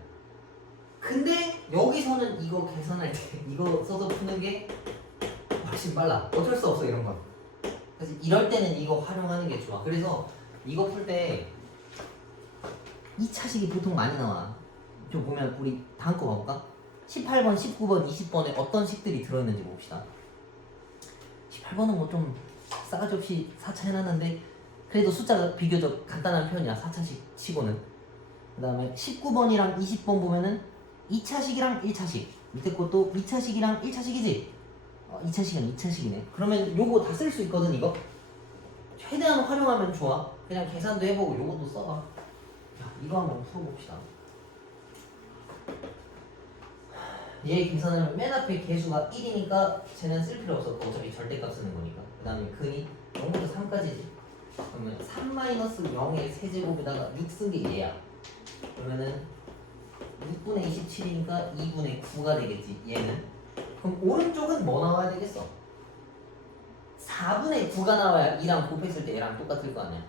근데 여기서는 이거 계산할 때 이거 써서 푸는 게 훨씬 빨라. 어쩔 수 없어 이런 건. 그래서 이럴 때는 이거 활용하는 게 좋아. 그래서 이거 풀 때 2차식이 보통 많이 나와. 좀 보면 우리 다음 거 봐볼까? 18번, 19번, 20번에 어떤 식들이 들어있는지 봅시다. 18번은 뭐 좀 싸가지 없이 4차 해놨는데 그래도 숫자가 비교적 간단한 편이야. 4차식 치고는. 그 다음에 19번이랑 20번 보면은 2차식이랑 1차식 밑에 것도 2차식이랑 1차식이지? 2차식이랑 2차식이네. 그러면 요거 다 쓸 수 있거든 이거? 최대한 활용하면 좋아. 그냥 계산도 해보고 요것도 써봐. 자, 이거 한번 풀어봅시다. 얘 계산하면 맨 앞에 개수가 1이니까 쟤는 쓸 필요 없었고 어차피 절대값 쓰는 거니까. 그 다음에 근이 0부터 3까지지. 그러면 3-0의 세제곱에다가 6 쓴 게 얘야. 그러면은 6분의 27이니까 2분의 9가 되겠지 얘는. 그럼 오른쪽은 뭐 나와야 되겠어? 4분의 9가 나와야 2랑 곱했을 때 얘랑 똑같을 거 아니야.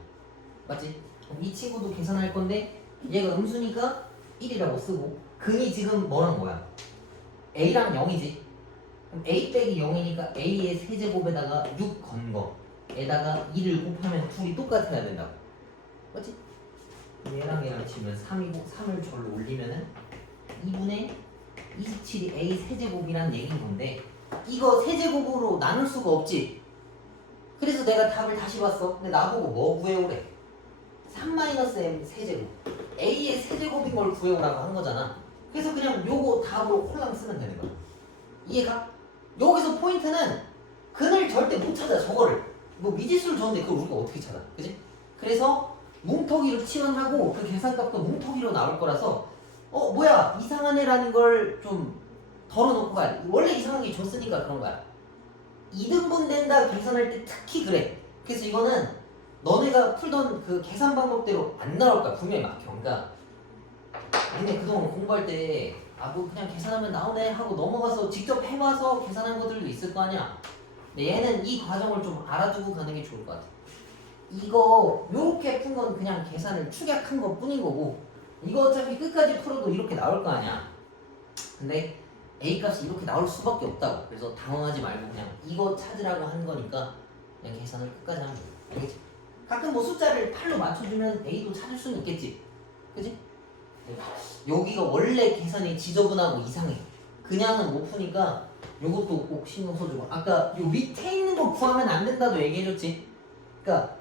맞지? 그럼 이 친구도 계산할 건데 얘가 음수니까 1이라고 쓰고 근이 지금 뭐랑 뭐야? A랑 0이지. 그럼 A 빼기 0이니까 A의 세제곱에다가 6 건 거 에다가 2를 곱하면 둘이 똑같아야 된다고. 맞지? 얘랑 치면 3이고 3을 절로 올리면은 2분의 27이 A 세제곱이란 얘기인 건데 이거 세제곱으로 나눌 수가 없지. 그래서 내가 답을 다시 봤어. 근데 나보고 뭐 구해오래? 3-m 세제곱 A의 세제곱인 걸 구해오라고 한 거잖아. 그래서 그냥 요거 답으로 콜랑 쓰면 되는 거야. 이해가? 여기서 포인트는 근을 절대 못 찾아. 저거를 뭐 미지수를 줬는데 그걸 우리가 어떻게 찾아? 그지? 그래서 뭉터기로 치환하고 그 계산값도 뭉터기로 나올 거라서 뭐야 이상한 애라는 걸 좀 덜어놓고 가야 돼. 원래 이상한 게 줬으니까 그런 거야. 2등분 된다 계산할 때 특히 그래. 그래서 이거는 너네가 풀던 그 계산 방법대로 안 나올 거야. 분명히 막혀. 그러니까 근데 그동안 공부할 때 뭐 그냥 계산하면 나오네 하고 넘어가서 직접 해봐서 계산한 것들도 있을 거 아니야. 근데 얘는 이 과정을 좀 알아두고 가는 게 좋을 것 같아. 이거 요렇게 푼 건 그냥 계산을 축약한 것 뿐인 거고 이거 어차피 끝까지 풀어도 이렇게 나올 거 아니야. 근데 A값이 이렇게 나올 수밖에 없다고. 그래서 당황하지 말고 그냥 이거 찾으라고 한 거니까 그냥 계산을 끝까지 하면 돼. 알겠지? 가끔 뭐 숫자를 8로 맞춰주면 A도 찾을 수는 있겠지. 그지? 여기가 원래 계산이 지저분하고 이상해. 그냥은 못 푸니까 요것도 꼭 신경 써주고. 아까 요 밑에 있는 거 구하면 안 된다도 얘기해줬지. 그러니까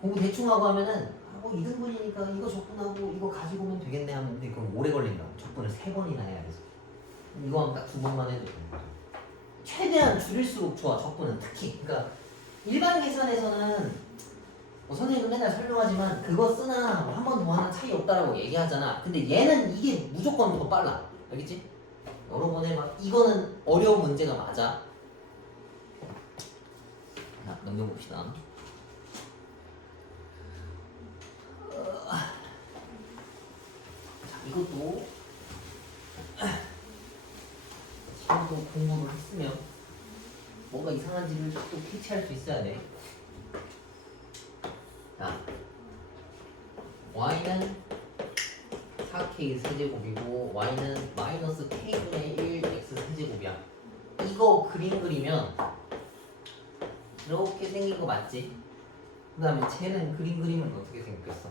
공부 대충 하고 하면은 뭐 2등분이니까 이거 적분하고 이거 가지고 오면 되겠네 하는데 그럼 오래 걸린다고. 적분을 3번이나 해야 돼서. 이거 하면 딱 2번만 해도 돼. 최대한 줄일수록 좋아. 적분은 특히. 그러니까 일반 계산에서는 뭐 선생님은 맨날 설명하지만 그거 쓰나 뭐 한 번 더 하나 차이 없다라고 얘기하잖아. 근데 얘는 이게 무조건 더 빨라. 알겠지? 여러 번 해봐. 이거는 어려운 문제가 맞아. 자, 넘겨봅시다. 자, 이것도 지금도 공부를 했으면 뭔가 이상한지를 또 캐치할 수 있어야 돼. 자, y는 4k 세제곱이고 y는 마이너스 k분의 1 x 세제곱이야. 이거 그림 그리면 이렇게 생긴 거 맞지? 그 다음에 쟤는 그림 그리면 어떻게 생겼어?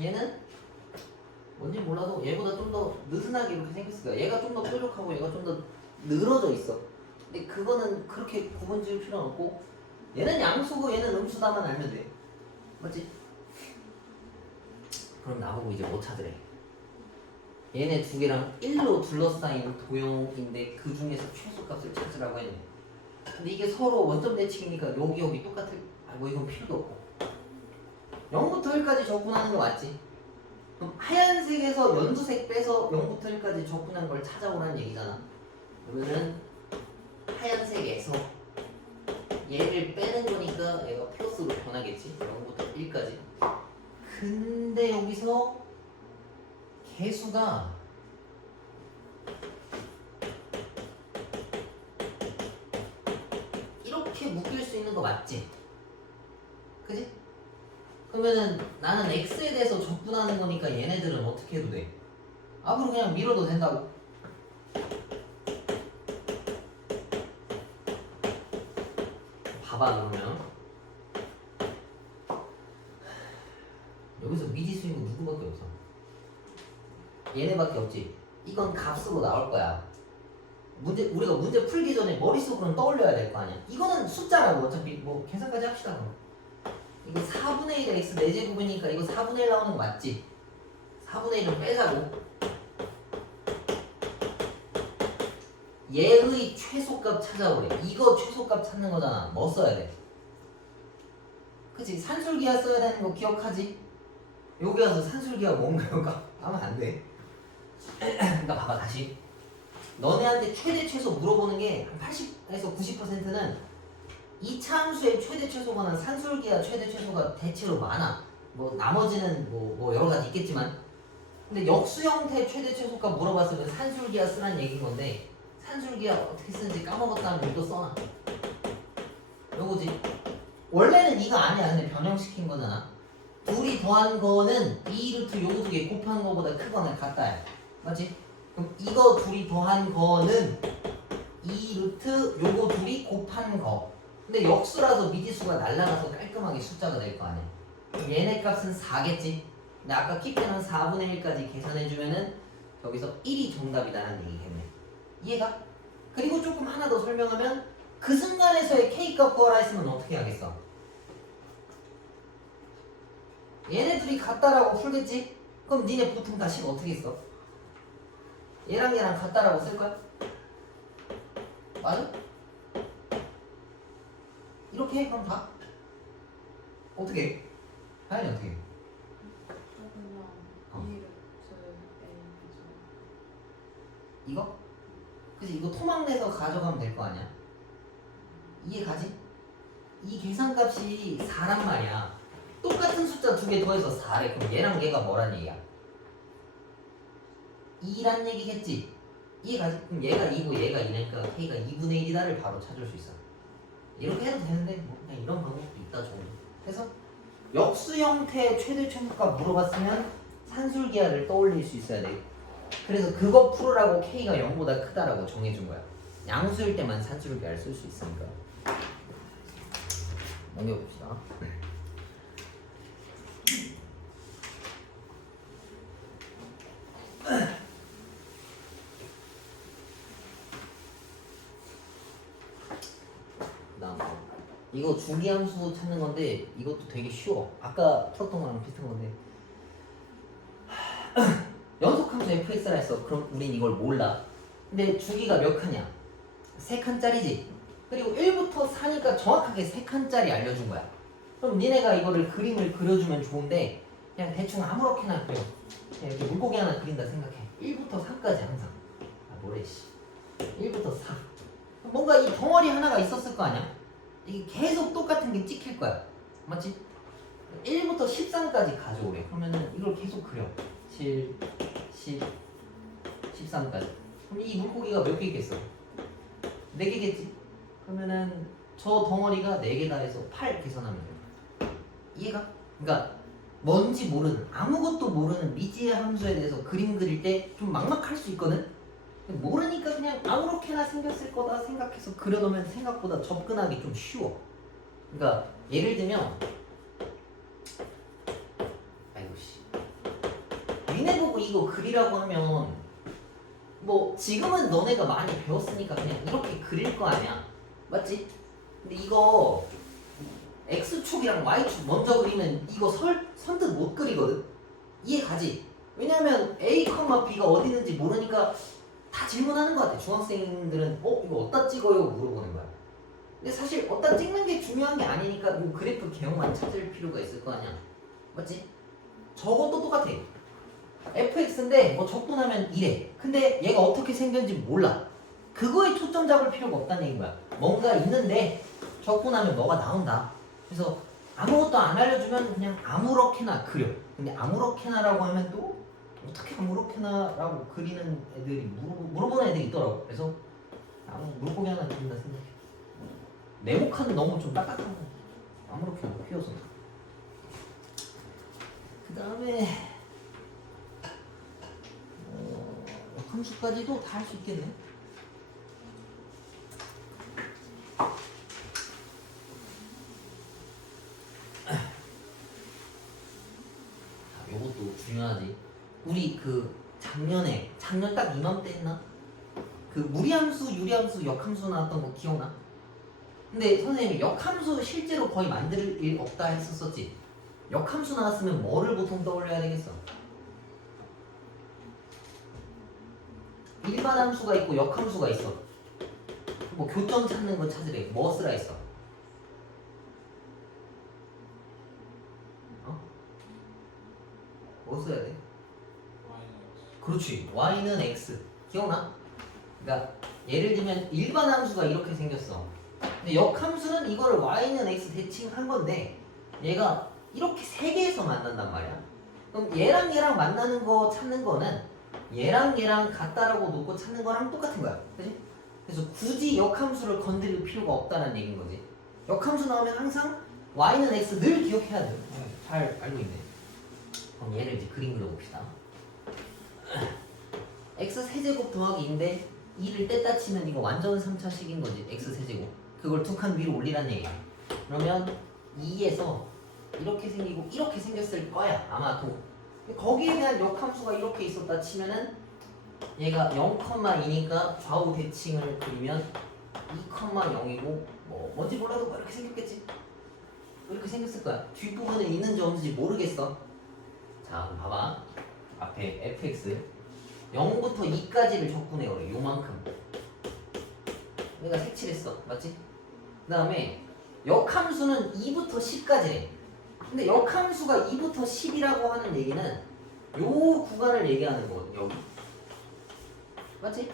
얘는 뭔지 몰라도 얘보다 좀 더 느슨하게 이렇게 생겼을 거야. 얘가 좀 더 뾰족하고 얘가 좀 더 늘어져 있어. 근데 그거는 그렇게 구분 지을 필요는 없고 얘는 양수고 얘는 음수다만 알면 돼. 맞지? 그럼 나보고 이제 뭐 찾으래? 얘네 두 개랑 1로 둘러싸인 도형인데 그 중에서 최소값을 찾으라고 했네. 근데 이게 서로 원점 대칭이니까 여기 똑같을. 뭐 이건 필요도 없고 0부터 1까지 적분하는 거 맞지? 그럼 하얀색에서 연두색 빼서 0부터 1까지 적분한 걸 찾아오라는 얘기잖아. 그러면은 하얀색에서 얘를 빼는 거니까 얘가 플러스로 변하겠지. 0부터 1까지. 근데 여기서 개수가 이렇게 묶일 수 있는 거 맞지? 그지? 그러면은 나는 x에 대해서 적분하는 거니까 얘네들은 어떻게 해도 돼? 앞으로 그냥 밀어도 된다고. 봐봐. 그러면 여기서 미지수인 거 누구밖에 없어? 얘네밖에 없지. 이건 값으로 나올 거야. 우리가 문제 풀기 전에 머릿속으로는 떠올려야 될 거 아니야. 이거는 숫자라고. 어차피 뭐 계산까지 합시다. 그럼 이거 4분의 1의 x 4제곱이니까 이거 4분의 1 나오는 거 맞지? 4분의 1은 빼자고. 얘의 최소값 찾아오래. 이거 최소값 찾는 거잖아. 뭐 써야 돼? 그치? 산술기하 써야 되는 거 기억하지? 여기 와서 산술기하 뭔가요? 하면 안 돼. 그러니까 봐봐. 다시 너네한테 최대 최소 물어보는 게 한 80에서 90%는 이차 함수의 최대 최소보다는 산술기하 최대 최소가 대체로 많아. 뭐 나머지는 뭐 여러 가지 있겠지만, 근데 역수 형태 최대 최소값 물어봤으면 산술기하 쓰라는 얘기인 건데 산술기하 어떻게 쓰는지 까먹었다면 이거 써놔. 요거지. 원래는 이거 아니야. 근데 변형시킨 거잖아. 둘이 더한 거는 2루트 요거 두 개 곱한 거보다 크거나 같다야. 맞지? 그럼 이거 둘이 더한 거는 2루트 요거 둘이 곱한 거. 근데 역수라서 미지수가 날라가서 깔끔하게 숫자가 될 거 아니야. 그럼 얘네 값은 4겠지. 근데 아까 키때는 4분의 1까지 계산해주면은 여기서 1이 정답이다라는 얘기겠네. 이해가? 그리고 조금 하나 더 설명하면 그 순간에서의 K값 구하라 했으면 어떻게 하겠어? 얘네들이 같다라고 풀겠지? 그럼 니네 보통 다 식 어떻게 써? 얘랑 얘랑 같다라고 쓸 거야? 맞아? 이렇게 해? 그럼 다? 어떻게 해? 하연이 어떻게 해? 이거? 그치? 이거 토막 내서 가져가면 될 거 아니야? 이해 가지? 이 계산값이 4란 말이야. 똑같은 숫자 두 개 더해서 4래. 그럼 얘랑 얘가 뭐란 얘기야? 2란 얘기겠지? 이해 가지? 그럼 얘가 2고 얘가 2니까 K가 2분의 1이다를 바로 찾을 수 있어. 이렇게 해도 되는데 뭐 그냥 이런 방법도 있다 정도. 그래서 역수 형태의 최대 최소값 물어봤으면 산술기하를 떠올릴 수 있어야 돼. 그래서 그거 풀으라고 K가 0보다 크다라고 정해준 거야. 양수일 때만 산술기하를 쓸 수 있으니까. 넘겨봅시다. 그다음 이거 중기함수 찾는 건데 이것도 되게 쉬워. 아까 풀었던 거랑 비슷한 건데 연속함수 fx라 했어. 그럼 우린 이걸 몰라. 근데 주기가 몇 칸이야? 3칸짜리지. 그리고 1부터 4니까 정확하게 3칸짜리 알려준 거야. 그럼 니네가 이거를 그림을 그려주면 좋은데 그냥 대충 아무렇게나 그려. 그냥 이렇게 물고기 하나 그린다 생각해. 1부터 4까지 항상. 아 뭐래 씨. 1부터 4. 뭔가 이 덩어리 하나가 있었을 거 아니야? 이게 계속 똑같은 게 찍힐 거야. 맞지? 1부터 13까지 가져오래. 그러면은 이걸 계속 그려. 7, 10, 13까지. 그럼 이 물고기가 몇 개 있겠어? 4개겠지? 그러면은 저 덩어리가 4개다 해서 8 계산하면 돼. 이해가? 그러니까 뭔지 모르는, 아무것도 모르는 미지의 함수에 대해서 그림 그릴 때 좀 막막할 수 있거든? 모르니까 그냥 아무렇게나 생겼을 거다 생각해서 그려놓으면 생각보다 접근하기 좀 쉬워. 그러니까 예를 들면 아이고 씨 니네 보고 이거 그리라고 하면 뭐 지금은 너네가 많이 배웠으니까 그냥 이렇게 그릴 거 아니야. 맞지? 근데 이거 X축이랑 Y축 먼저 그리면 이거 선뜻 못 그리거든? 이해 가지? 왜냐면 A, B가 어디 있는지 모르니까 다 질문하는 것 같아. 중학생들은 이거 어디다 찍어요? 물어보는 거야. 근데 사실 어디다 찍는 게 중요한 게 아니니까 뭐 그래프 개형만 찾을 필요가 있을 거 아니야. 맞지? 저것도 똑같아. fx인데 뭐 적분하면 이래. 근데 얘가 어떻게 생겼는지 몰라. 그거에 초점 잡을 필요가 없다는 얘기인 거야. 뭔가 있는데 적분하면 뭐가 나온다. 그래서 아무것도 안 알려주면 그냥 아무렇게나 그려. 근데 아무렇게나라고 하면 또 어떻게 아무렇게나라고 그리는 애들이 물어보는 애들이 있더라고. 그래서 물고기 하나 그린다 생각해. 네모칸은 너무 좀 딱딱한 거. 아무렇게나 휘어서. 그 다음에 함수까지도 다 할 수 있겠네. 요것도 중요하지. 우리 작년 딱 이맘때 했나? 그 무리함수, 유리함수, 역함수 나왔던 거 기억나? 근데 선생님이 역함수 실제로 거의 만들 일 없다 했었었지. 역함수 나왔으면 뭐를 보통 떠올려야 되겠어? 일반 함수가 있고 역함수가 있어. 뭐 교점 찾는 거 찾으래. 뭐 쓰라 했어? 뭐 써야 돼? 그렇지. y는 x. 기억나? 그러니까 예를 들면 일반 함수가 이렇게 생겼어. 근데 역함수는 이거를 y는 x 대칭한 건데 얘가 이렇게 세 개에서 만난단 말이야. 그럼 얘랑 만나는 거 찾는 거는 얘랑 같다라고 놓고 찾는 거랑 똑같은 거야. 그치? 그래서 굳이 역함수를 건드릴 필요가 없다는 얘기인 거지. 역함수 나오면 항상 y는 x 늘 기억해야 돼. 잘 알고 있네. 그럼 얘를 이제 그림 그려봅시다. x 세제곱 더하기 2인데 2를 뗐다 치면 이거 완전 3차식인 거지. x 세제곱. 그걸 두 칸 위로 올리란 얘기야. 그러면 2에서 이렇게 생기고 이렇게 생겼을 거야. 아마도. 거기에 대한 역함수가 이렇게 있었다 치면은 얘가 0,2니까 좌우 대칭을 그리면 2,0이고 뭔지 몰라도 뭐 이렇게 생겼겠지? 이렇게 생겼을 거야. 뒷부분에 있는지 없는지 모르겠어. 자, 그럼 봐봐. 앞에 fx 0부터 2까지를 적분해요. 요만큼. 내가 색칠했어. 맞지? 그 다음에 역함수는 2부터 10까지래. 근데 역함수가 2부터 10이라고 하는 얘기는 요 구간을 얘기하는 거거든. 여기. 맞지?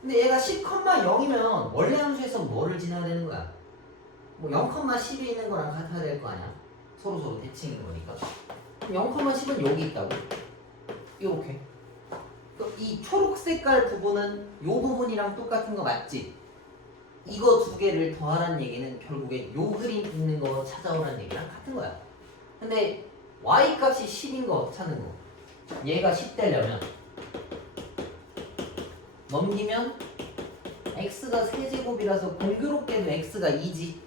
근데 얘가 10,0이면 원래 함수에서 뭐를 지나야 되는 거야? 뭐 0,10에 있는 거랑 같아야 될 거 아니야? 서로 대칭인 거니까. 0,10은 여기 있다고. 이렇게. 이 초록 색깔 부분은 요 부분이랑 똑같은 거 맞지? 이거 두 개를 더하라는 얘기는 결국에 요 그림 있는 거 찾아오라는 얘기랑 같은 거야. 근데 y 값이 10인 거 찾는 거. 얘가 10 되려면 넘기면 x가 세제곱이라서 공교롭게도 x가 2지.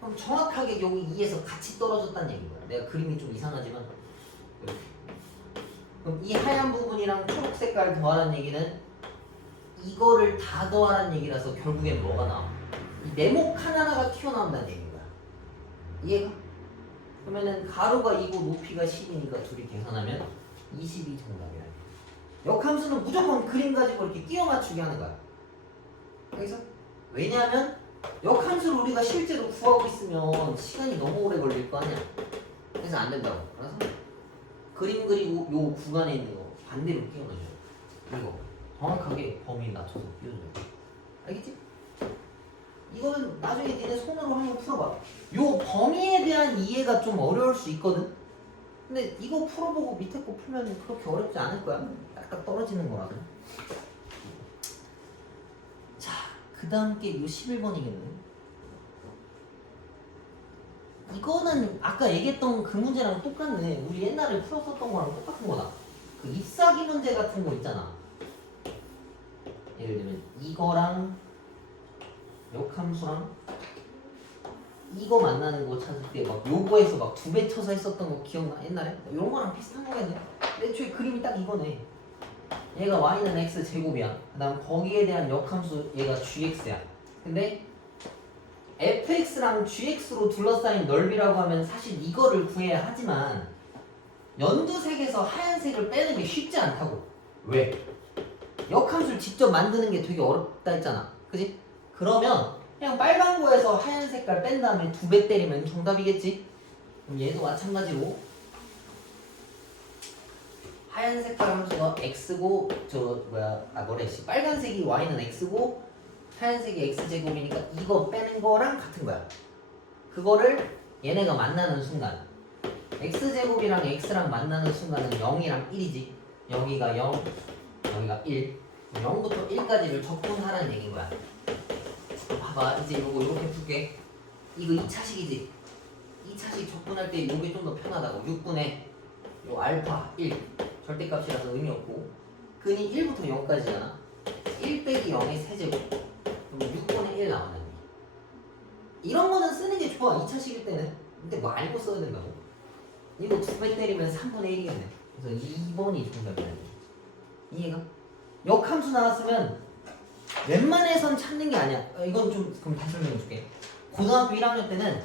그럼 정확하게 여기 2에서 같이 떨어졌다는 얘기인 거야. 내가 그림이 좀 이상하지만 이렇게. 그럼 이 하얀 부분이랑 초록 색깔 더하라는 얘기는 이거를 다 더하라는 얘기라서 결국엔 뭐가 나와? 이 네모 칸 하나가 튀어나온다는 얘기인 거야. 이해가? 그러면은 가로가 2고 높이가 10이니까 둘이 계산하면 22 정답이야. 역함수는 무조건 그림 가지고 이렇게 끼워 맞추게 하는 거야. 여기서 왜냐하면 역함수를 우리가 실제로 구하고 있으면 시간이 너무 오래 걸릴 거 아니야. 그래서 안 된다고. 그래서 그림 그리고 요 구간에 있는 거 반대로 끼워 넣어줘. 그리고 정확하게 범위 맞춰서 끼워줘. 알겠지? 이거는 나중에 니네 손으로 한번 풀어봐. 요 범위에 대한 이해가 좀 어려울 수 있거든. 근데 이거 풀어보고 밑에 거 풀면 그렇게 어렵지 않을 거야. 약간 떨어지는 거라서. 자, 그 다음 게 요 11번이겠네. 이거는 아까 얘기했던 그 문제랑 똑같네. 우리 옛날에 풀었었던 거랑 똑같은 거다. 그 잎사귀 문제 같은 거 있잖아. 예를 들면 이거랑 역함수랑 이거 만나는 거 찾을 때 막 요거에서 막 두 배 쳐서 했었던 거 기억나? 옛날에? 이런 거랑 비슷한 거겠네. 애초에 그림이 딱 이거네. 얘가 y는 x 제곱이야. 그 다음 거기에 대한 역함수 얘가 gx야. 근데 fx랑 gx로 둘러싸인 넓이라고 하면 사실 이거를 구해야 하지만 연두색에서 하얀색을 빼는 게 쉽지 않다고. 왜? 역함수를 직접 만드는 게 되게 어렵다 했잖아. 그지? 그러면 그냥 빨간 거에서 하얀 색깔 뺀 다음에 두 배 때리면 정답이겠지? 그럼 얘도 마찬가지로 하얀 색깔 함수가 x고 빨간색이 y는 x고 하얀색이 x제곱이니까 이거 빼는 거랑 같은 거야. 그거를 얘네가 만나는 순간 x제곱이랑 x랑 만나는 순간은 0이랑 1이지. 여기가 0, 여기가 1. 0부터 1까지를 적분하라는 얘기인 거야. 봐봐, 이제 요거 이렇게 풀게. 이거 2차식이지. 2차식 적분할 때 요게 좀 더 편하다고. 6분의 요 알파 1 절대값이라서 의미 없고 근이 1부터 0까지잖아. 1 빼기 0의 세제곱. 그럼 6분의 1 나오는 거야. 이런 거는 쓰는 게 좋아. 2차식일 때는. 근데 뭐 알고 써야 된다고. 이거 두 배 때리면 3분의 1이겠네. 그래서 2번이 정답이야. 이해가? 역함수 나왔으면 웬만해선 찾는 게 아니야. 이건 좀 그럼 다시 설명해 줄게. 고등학교 1학년 때는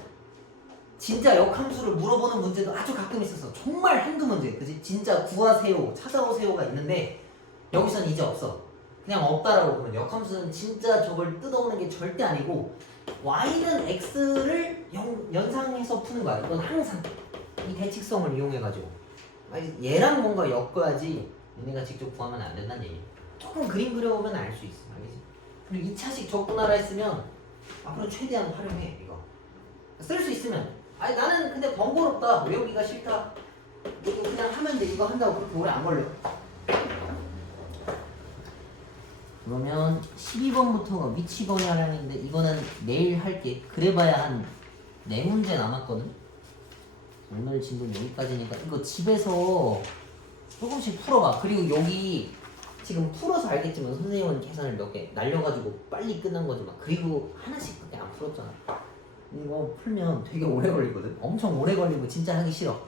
진짜 역함수를 물어보는 문제도 아주 가끔 있었어. 정말 한두 문제. 그지? 진짜 구하세요, 찾아오세요가 있는데 여기선 이제 없어. 그냥 없다라고 보면 역함수는 진짜 저걸 뜯어오는 게 절대 아니고 y는 x를 연상해서 푸는 거야. 이건 항상 이 대칙성을 이용해가지고 얘랑 뭔가 엮어야지 얘네가 직접 구하면 안 된다는 얘기. 조금 그림 그려보면 알 수 있어. 알겠지? 그리고 2차식 적분하라 했으면 앞으로 최대한 활용해. 이거 쓸 수 있으면. 아니 나는 근데 번거롭다, 외우기가 싫다, 이거 그냥 하면 돼. 이거 한다고 그렇게 오래 안 걸려. 그러면 12번부터가 위치거리 하려는데 이거는 내일 할게. 그래봐야 한 4문제 남았거든. 오늘 진도는 여기까지니까 이거 집에서 조금씩 풀어봐. 그리고 여기 지금 풀어서 알겠지만 선생님은 계산을 몇 개 날려가지고 빨리 끝난 거지만 그리고 하나씩밖에 안 풀었잖아. 이거 풀면 되게 오래 걸리거든. 엄청 오래 걸리고 진짜 하기 싫어.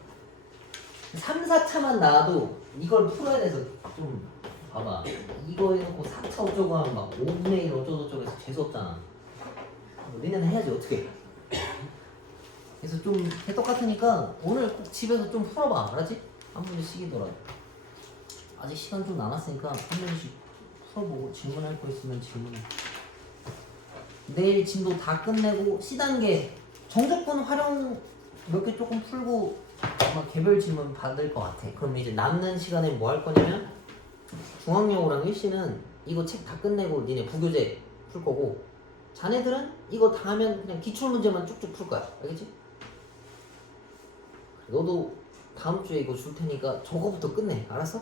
3, 4차만 나와도 이걸 풀어야 돼서 좀 봐봐. 이거 해놓고 4차 어쩌고 하면 막 5분의 1 어쩌고저쩌고 해서 재수없잖아. 우리는 해야지 어떻게. 그래서 좀 똑같으니까 오늘 꼭 집에서 좀 풀어봐. 알았지? 한 문제씩이더라도. 아직 시간 좀 남았으니까 한 문제씩 풀어보고 질문할 거 있으면 질문해. 내일 진도 다 끝내고 C단계 정적분 활용 몇 개 조금 풀고 아마 개별 질문 받을 것 같아. 그럼 이제 남는 시간에 뭐 할 거냐면 중앙영어랑 일시는 이거 책 다 끝내고 니네 부교재 풀 거고 자네들은 이거 다 하면 그냥 기출문제만 쭉쭉 풀 거야. 알겠지? 너도 다음 주에 이거 줄 테니까 저거부터 끝내. 알았어?